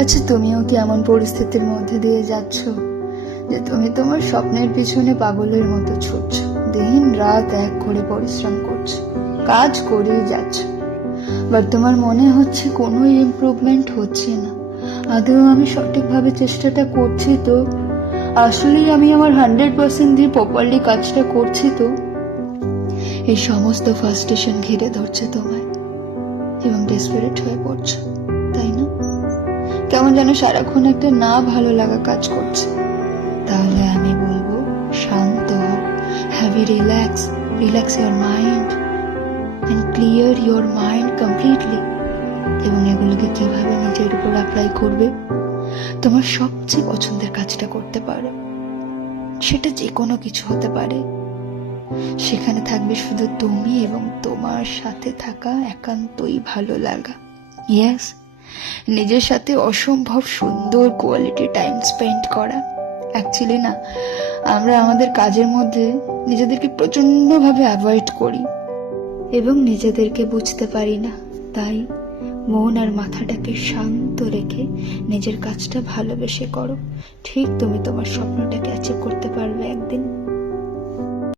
আচ্ছা, তুমিও কি এমন পরিস্থিতির মধ্যে দিয়ে যাচ্ছ যে তুমি তোমার স্বপ্নের পিছনে পাগলের মতো ছুটছো, দিন রাত এক করে পরিশ্রম করছো, কাজ করেই যাচ্ছ, বাট তোমার মনে হচ্ছে কোনো ইমপ্রুভমেন্ট হচ্ছে না? আদৌ আমি সঠিকভাবে চেষ্টাটা করছি তো? আসলেই আমি আমার 100% দিয়ে প্রপারলি কাজটা করছি তো? এই সমস্ত ফার্স্টেশন ঘিরে ধরছে তোমায় এবং ডেসপারেট হয়ে পড়ছো, তাই না? কেমন যেন সারাক্ষণ একটা না ভালো লাগা কাজ করছে। তাহলে আমি বলবো, শান্ত হও, have a relax your mind and clear your mind completely. এবং এগুলোকে কিভাবে নিজের উপর অ্যাপ্লাই করবে? তোমার সবচেয়ে পছন্দের কাজটা করতে পারো, সেটা যে কোনো কিছু হতে পারে। সেখানে থাকবে শুধু তুমি এবং তোমার সাথে থাকা একান্তই ভালো লাগা। ইয়েস, নিজের সাথে অসম্ভব সুন্দর কোয়ালিটি টাইম স্পেন্ড করা। অ্যাকচুয়ালি না, আমরা আমাদের কাজের মধ্যে নিজেদেরকে প্রচন্ডভাবে অ্যাভয়েড করি এবং নিজেদেরকে বুঝতে পারি না। তাই মন আর মাথাটাকে শান্ত রেখে নিজের কাজটা ভালোবেসে করো। ঠিক তুমি তোমার স্বপ্নটাকে অ্যাচিভ করতে পারবে একদিন।